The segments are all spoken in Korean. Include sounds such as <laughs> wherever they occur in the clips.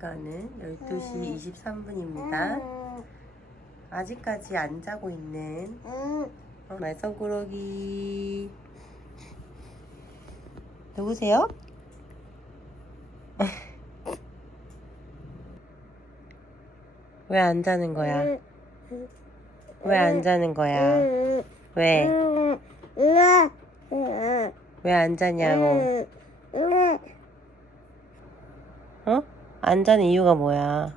시간은 12시 23분입니다. 아직까지 안 자고 있는 어, 말썽꾸러기. 누구세요? <laughs> 왜 안 자는 거야? 왜안 자는 거야? 왜? 왜안 자냐고? 어? 안 자는 이유가 뭐야?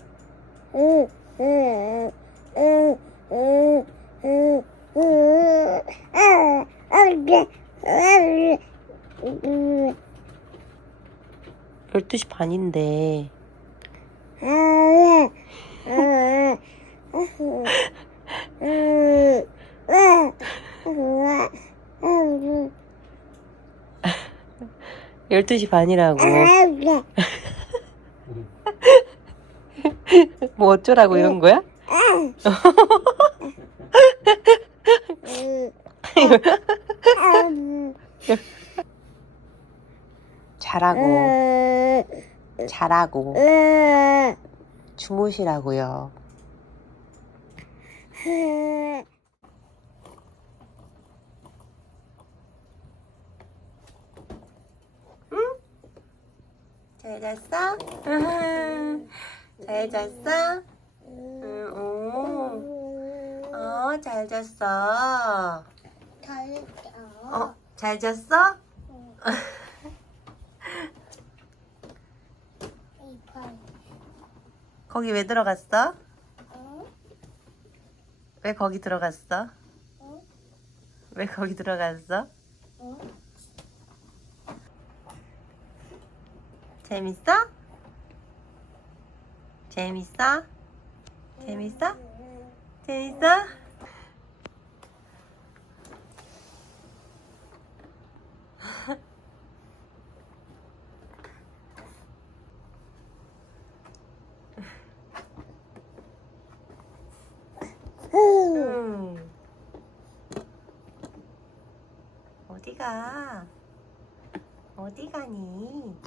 열두 시 반인데. <laughs> 열두 시 반이라고. <laughs> <laughs> 뭐 어쩌라고 이런 거야? <laughs> 자라고. 자라고. 주무시라고요. <laughs> 잘 잤어? 잘 잤어? 응, 오. 어, 잘 잤어. 어, 잘 잤어? 거기 왜 들어갔어? 왜 거기 들어갔어? 왜 거기 들어갔어? 재밌어? 재밌어? 재밌어? 재밌어? 음. 어디가? 어디 가니?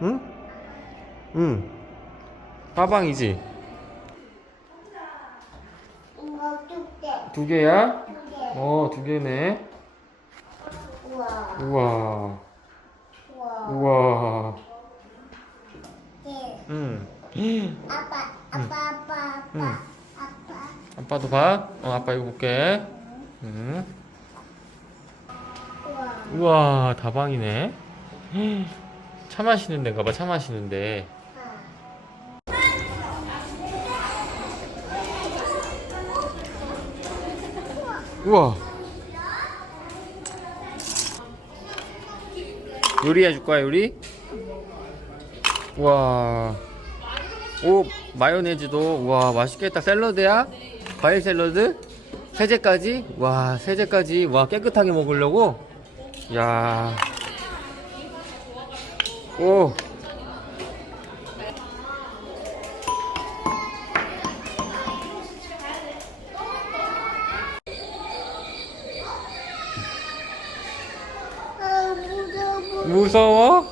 응? 응. 가방이지? 두 개야? 어, 두 개네. 우와. 우와. 응. 아빠, 아빠, 아빠, 응. 아빠, 아빠. 아빠도 봐. 어, 아빠 이거 볼게. 응. 우와. 우와, 다방이네. 차 마시는 데인가 봐, 차 마시는 데. 우와. 요리해 줄 거야, 요리? 우와. 오, 마요네즈도, 우와, 맛있겠다. 샐러드야? 과일 샐러드? 세제까지? 와, 세제까지. 와, 깨끗하게 먹으려고? 야. 오. 무서워?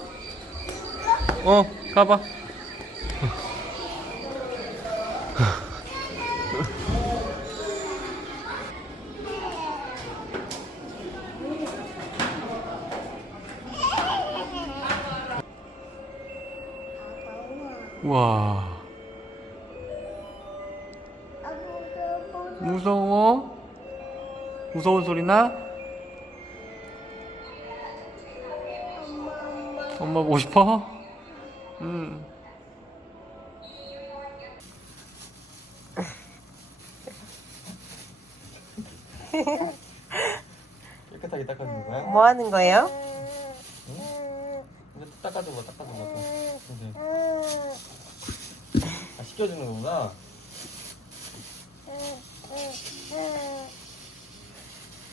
어, 가봐. 와, 아, 무서워. 무서운 소리 나? 엄마 보고 싶어? <laughs> 깨끗하게 닦아주는 거야? 뭐 하는 거예요? 이제 닦아준 거, 닦아준 거. 이제 아, 씻겨주는 거구나.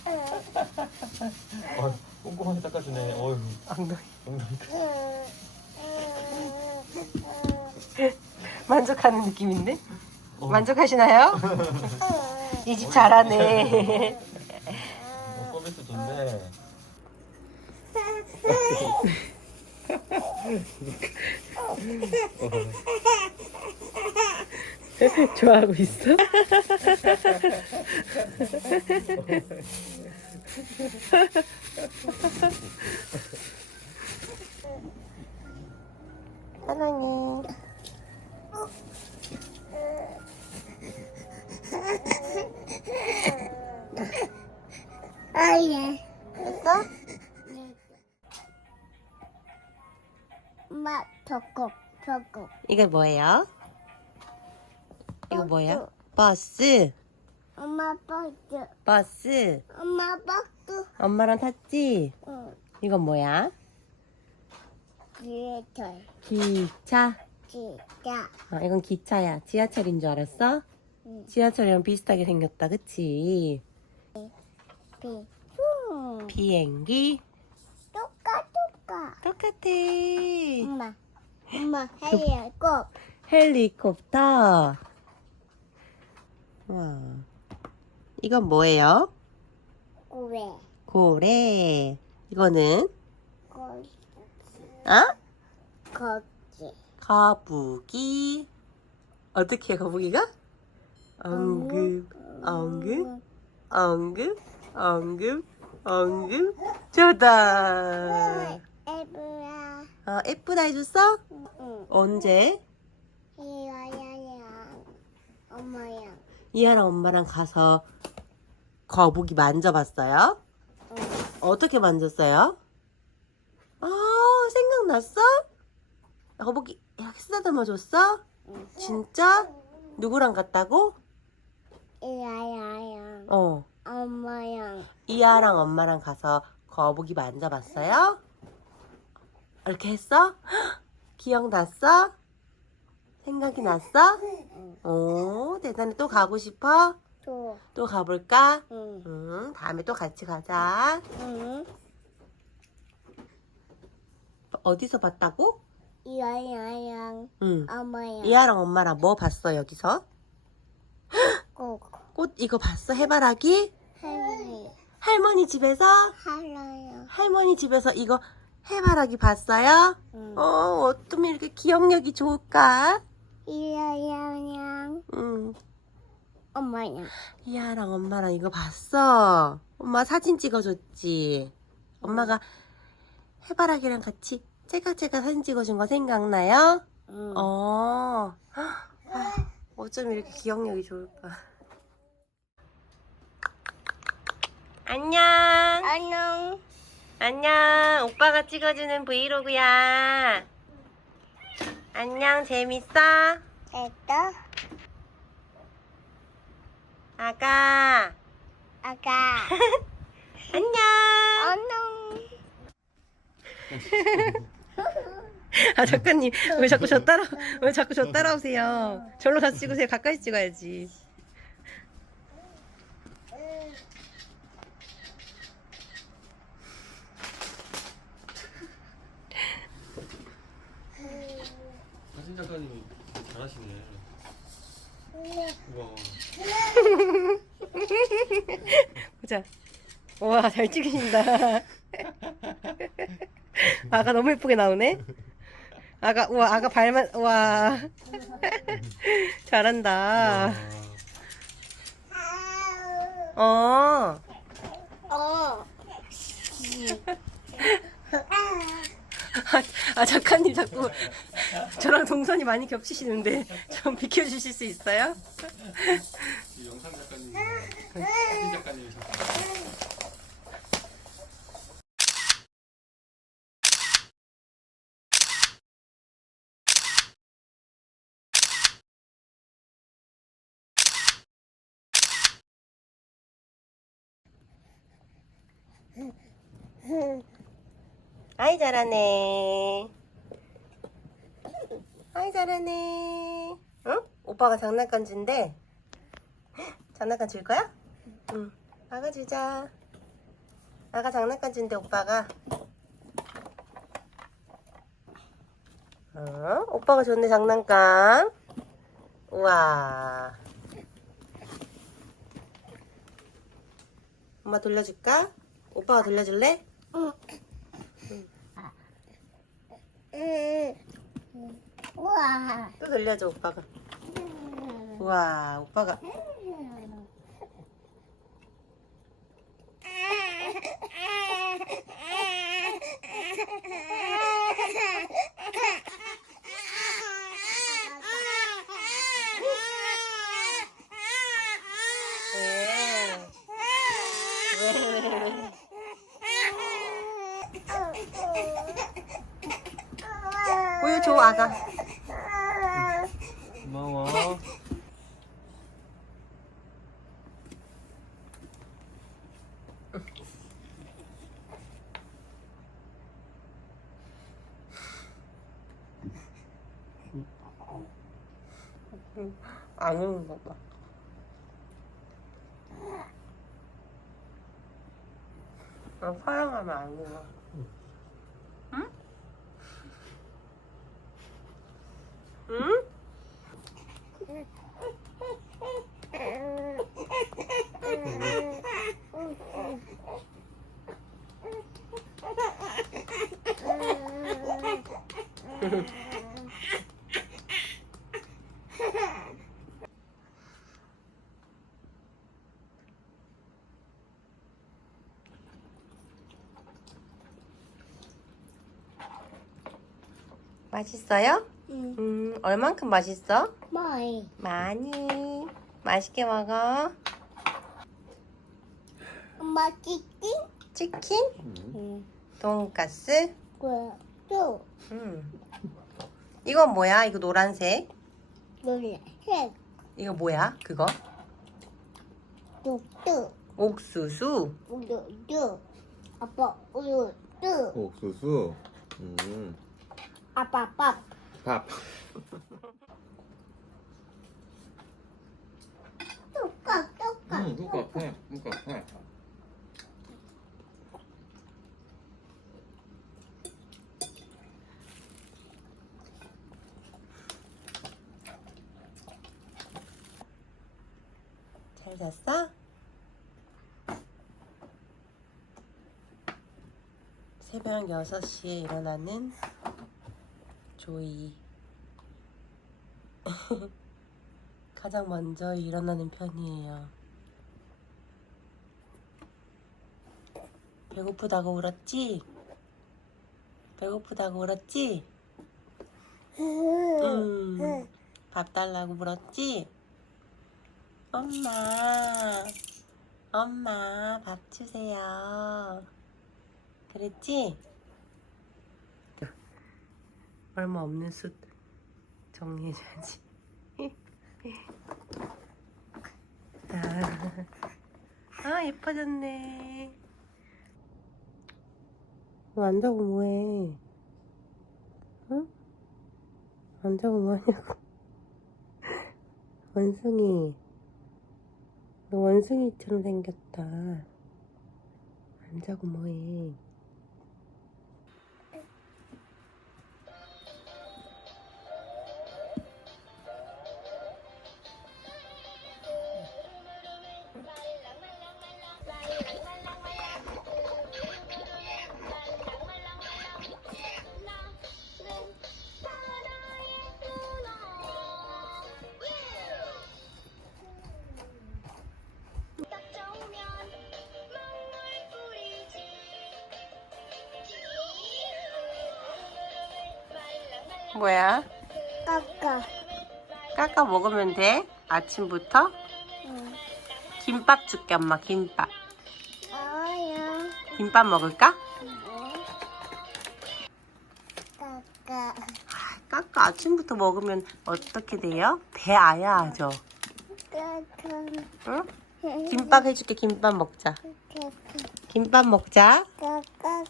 <laughs> 어, 꼼꼼하게 닦아주네. 어휴, 엉덩이. 엉덩이. <laughs> 만족하는 느낌인데? 만족하시나요? 이집 잘하네. 서비스 좋네. 좋아하고 있어? 하나님. 아, 예. 됐어? 엄마, 저거, 저거. 이게 뭐예요? 이거 뭐야? 버스. 엄마, 버스. 버스. 엄마, 버스. 엄마랑 탔지? 응. 이건 뭐야? 지하철. 기차. 지하. 아, 이건 기차야. 지하철인 줄 알았어? 응. 지하철이랑 비슷하게 생겼다, 그치? 비. 후. 비행기. 똑까, 똑까. 똑같아. 엄마. 엄마, 꼭. 헬리콥터. 와. 이건 뭐예요? 고래. 고래. 이거는, 거기. 어? 거기. 거북이. 어떻게 해, 거북이가? 엉금, 엉금, 엉금, 엉금, 엉금. 좋다. 에브야. 아, 예쁘다 해줬어? 응. 언제? 이와야야. 엄마야. 이하랑 엄마랑 가서 거북이 만져봤어요? 응. 어떻게 만졌어요? 아, 생각났어? 거북이 이렇게 쓰다듬어 줬어? 응. 진짜? 누구랑 갔다고? 이와야야. 어. 엄마야. 이하랑 엄마랑 가서 거북이 만져봤어요? 이렇게 했어? 헉, <gasps> 기억났어? 생각이 났어? 응. 오, 대단해. 또 가고 싶어? 또. 또 가볼까? 응. 응, 다음에 또 같이 가자. 응. 어디서 봤다고? 이와야야. 응. 엄마야. 이하랑 엄마랑 뭐 봤어, 여기서? 꼭. 꽃 이거 봤어, 해바라기? 할머니. 할머니 집에서? 할머니야. 할머니 집에서 이거 해바라기 봤어요? 응. 어, 어쩌면 이렇게 기억력이 좋을까? 이와야야. 응. 엄마야. 이하랑 엄마랑 이거 봤어. 엄마 사진 찍어줬지. 엄마가 해바라기랑 같이 째깍째깍 사진 찍어준 거 생각나요? 응. 어. 아, 어쩜 이렇게 기억력이 좋을까? 안녕. 안녕. 안녕. 오빠가 찍어주는 브이로그야. 안녕. 재밌어? 됐다. 아가. 아가. <laughs> 안녕. 안녕. <laughs> <laughs> 아 작가님 왜 자꾸 저 따라 왜 자꾸 저 따라오세요? 절로 다 찍으세요. 가까이 찍어야지. 사진 작가님 잘하시네. 우와. <laughs> 보자. 와 잘 찍으신다. <laughs> 아가 너무 예쁘게 나오네. 아가 우와 아가 발만 와 <laughs> 잘한다. 어. 어. 아, 아 작가님 자꾸 저랑 동선이 많이 겹치시는데 좀 비켜주실 수 있어요? 이 영상 작가님, 사진 작가님 아이 잘하네 아이 잘하네 응? 오빠가 장난감 준대 장난감 줄 거야? 응 아가 주자 아가 장난감 준대 오빠가 어? 오빠가 줬네 장난감 우와 엄마 돌려줄까? 오빠가 돌려줄래? 응 우와. 또 돌려줘 오빠가. 우와 오빠가 왜? 왜? 왜? 왜? 우유 줘 아가. 고마워. 안거 봐. 아, 화양하면 안 울어. <laughs> 맛있어요? 응. 음, 얼만큼 맛있어? 뭐이? 많이. 맛있게 먹어. 엄마 치킨? 치킨, 응. 돈가스. 또 음. 이건 뭐야? 이거 노란색. 노란색. 이거 뭐야? 그거? 뚝뚝. 옥수수. 우유유. 아빠 우유유. 옥수수. 음. 아빠 밥. 밥. 똑같 똑같. 응, 똑같아. 똑같아. 잘 잤어? 새벽 6시에 일어나는 조이. <laughs> 가장 먼저 일어나는 편이에요. 배고프다고 울었지? 배고프다고 울었지? <laughs> 음, 밥 달라고 물었지? 엄마, 엄마, 밥 주세요. 그랬지? 얼마 없는 숯 정리해줘야지. 아, 아, 예뻐졌네. 너 안 자고 뭐해? 응? 안 자고 뭐하냐고. 원숭이. 너 원숭이처럼 생겼다. 안 자고 뭐해? 뭐야? 까까. 깎아 먹으면 돼? 아침부터? 응. 김밥 줄게, 엄마, 김밥. 아야. 김밥 먹을까? 까까. 깎아 아침부터 먹으면 어떻게 돼요? 배 아야 하죠? 까까. 응? 김밥 해줄게, 김밥 먹자. 김밥 먹자. 까까.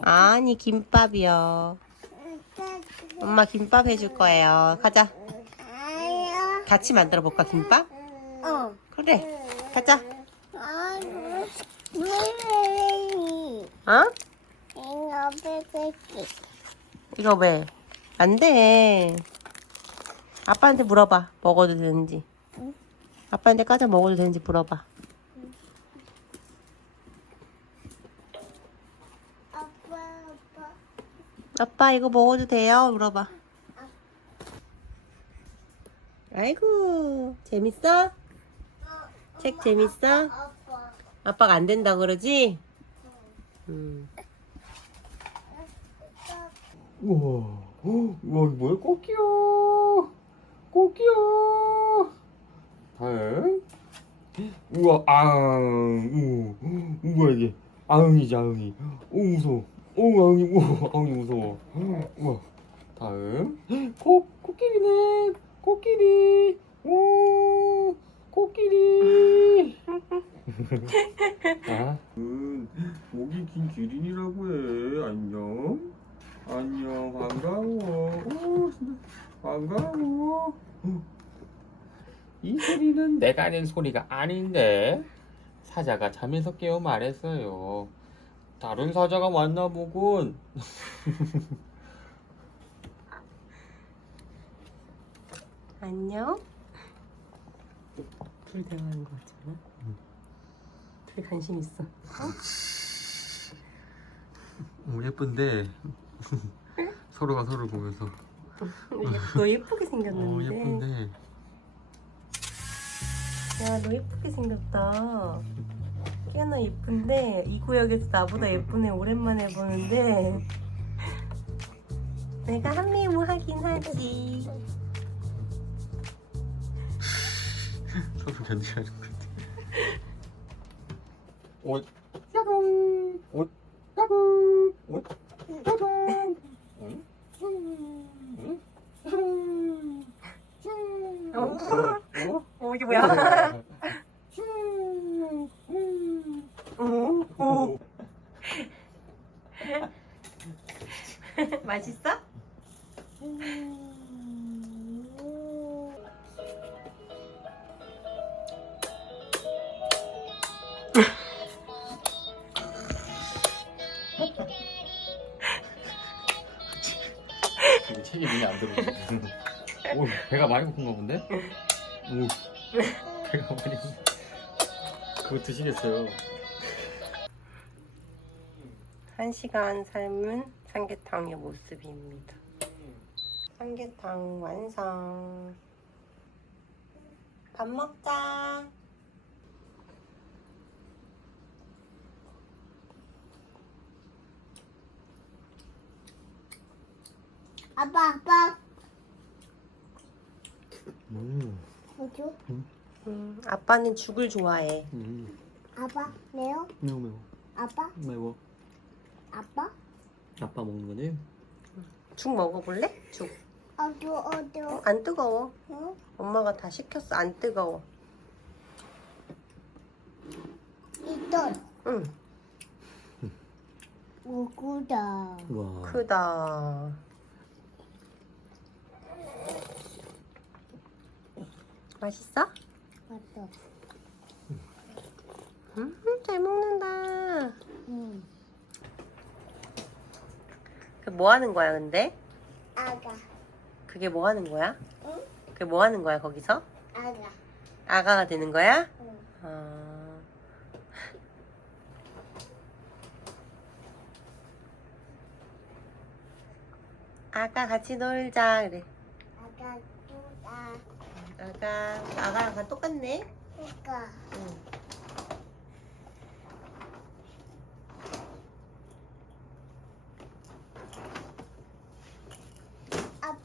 아니, 김밥이요. 엄마 김밥 해줄 거예요. 가자. 같이 만들어 볼까, 김밥? 어. 그래. 가자. 어? 이거 빼빼기. 이거 왜? 안 돼. 아빠한테 물어봐. 먹어도 되는지. 응? 아빠한테 까자 먹어도 되는지 물어봐. 아빠 이거 먹어도 돼요? 물어봐. 아이고 재밌어? 책 재밌어? 아빠. 아빠가 안 된다 그러지? 음. 우와. 헉, 우와, 이거 뭐야? 꽃기야. 꽃기야. 다행. 우와, 앙. 우. 우와, 이게. 아응이지, 아응이. 오, 무서워. 오, 아응이. 우와, 아응이 무서워. 우와. 다음. 코, 코끼리네. 코끼리. 오, 코끼리. <laughs> 아, 음, 목이 긴 기린이라고 해. 안녕. 안녕, 반가워. 오, 반가워. 이 소리는 내가 낸 소리가 아닌데 사자가 잠에서 깨어 말했어요. 다른 사자가 왔나 보군. <laughs> 안녕. 둘 대화하는 거 같잖아. 둘이 관심 있어. 오, 예쁜데 <laughs> 서로가 서로를 보면서 너 예쁘게 어, 생겼는데. 예쁜데 야, 너 예쁘게 생겼다. 꽤나 예쁜데 이 구역에서 나보다 예쁜 애 오랜만에 보는데. <laughs> 내가 한미모 하긴 하지. <laughs> 서로 견제하는 것 같아. 옷 야동 옷 야동 옷 야동 어? 어, 이게 뭐야? 드시겠어요? 한 시간 삶은 삼계탕의 모습입니다. 삼계탕 완성. 밥 먹자. 아빠, 아빠. 음, 뭐죠? 음, 아빠는 죽을 좋아해. 음, 아빠, 매워? 매워 매워 아빠, 매워. 아빠? 아빠 먹는 거지? 죽 먹어볼래? 죽. 어두, 어, 어두. 안 뜨거워. 응? 엄마가 다 시켰어. 안 뜨거워. 이돈. 응, 무구다. 와. 크다. 맛있어? 맞다. 음, 잘 먹는다. 응. 그뭐 하는 거야, 근데? 아가, 그게 뭐 하는 거야? 응? 그게 뭐 하는 거야, 거기서? 아가. 아가가 되는 거야? 응. 어... 아가 같이 놀자 그래. 아가. 아가 아가랑 다 똑같네. 이거. 응. 아,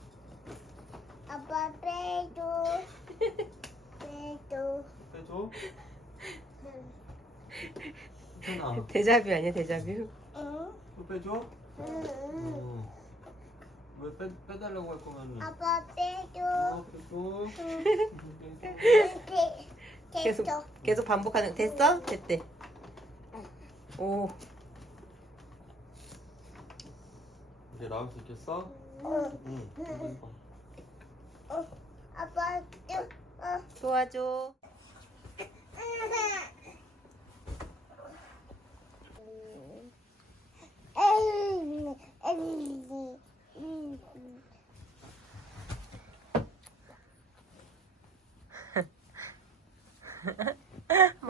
아빠 빼줘. <laughs> 빼줘. 빼줘. 괜찮아. 데자뷰 아니야 데자뷰? 응? 또 빼줘. 응. 어. 왜 빼, 빼달라고 할 거면 아빠 빼줘. 어. 이렇게 계속 됐어. 계속 반복하는 됐어? 됐대. 오 이제 나올 수 있겠어? 응. 응. 어, 아빠 좀. 어. 도와줘.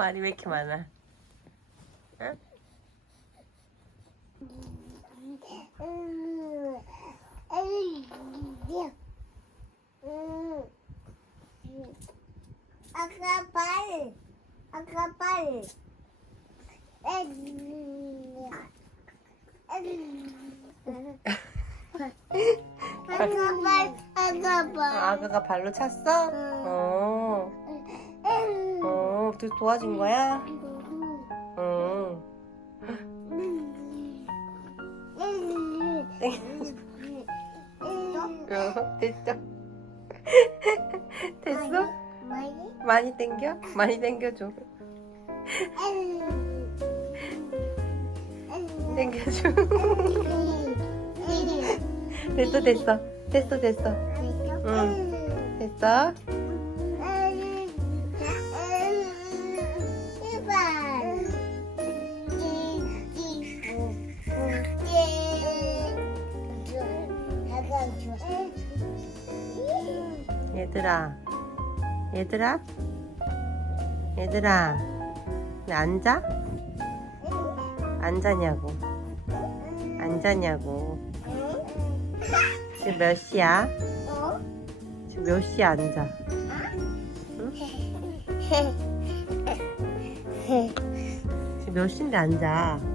말이 왜 이렇게 많아? 응? 아까 발 아까 발 아까 발 아까 발 아가가 아, 발로 찼어? 어. 어, 도, 도와준 거야? 어. 어, 됐죠? 됐어? 많이 땡겨? 많이 땡겨줘. 땡겨줘. 됐어, 됐어. 됐어, 됐어. 응. 됐어? 얘들아. 얘들아. 얘들아. 왜 앉아? 앉아냐고. 앉아냐고. 지금 몇 시야? 지금 몇 시에 앉아? 지금 몇 시인데 앉아?